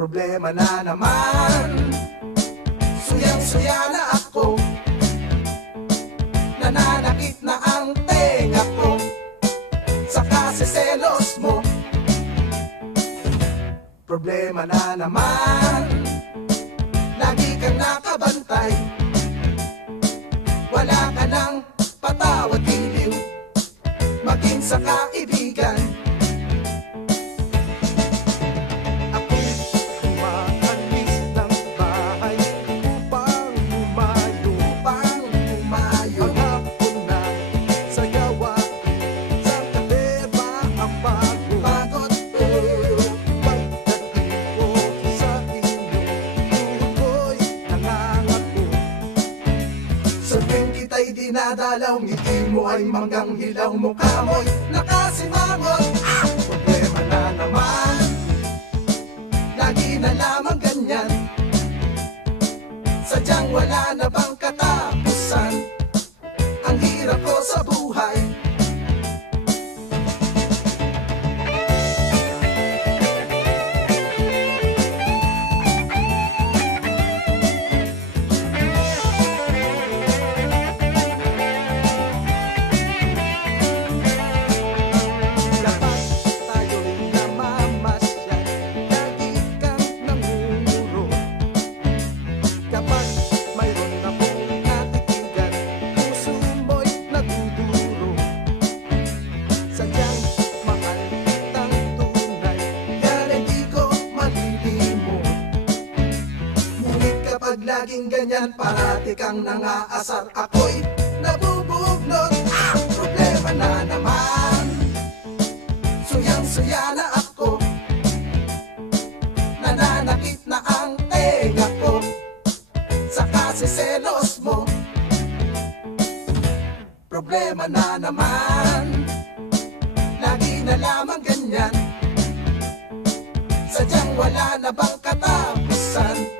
Problema na naman, suyang-suya na ako, nananakit na ang tenga ko sa kasiselos mo. Problema na naman, lagi kang nakabantay, wala ka ng patawad giliw, maging sa kaibigan. Kita'y dinadalaw, ngiti mo ay manggang hilaw, mukha mo'y nakasimangot. Problema na naman, lagi na lamang ganyan, sadyang wala na bang katapusan ang hirap ko sa buhay. Laging ganyan, parati kang nangaasar, ako'y nabubugnot. Problema na naman, suyang-suya na ako, nananakit na ang tenga ko sa kasiselos mo. Problema na naman, lagi na lamang ganyan, sadyang wala na bang katapusan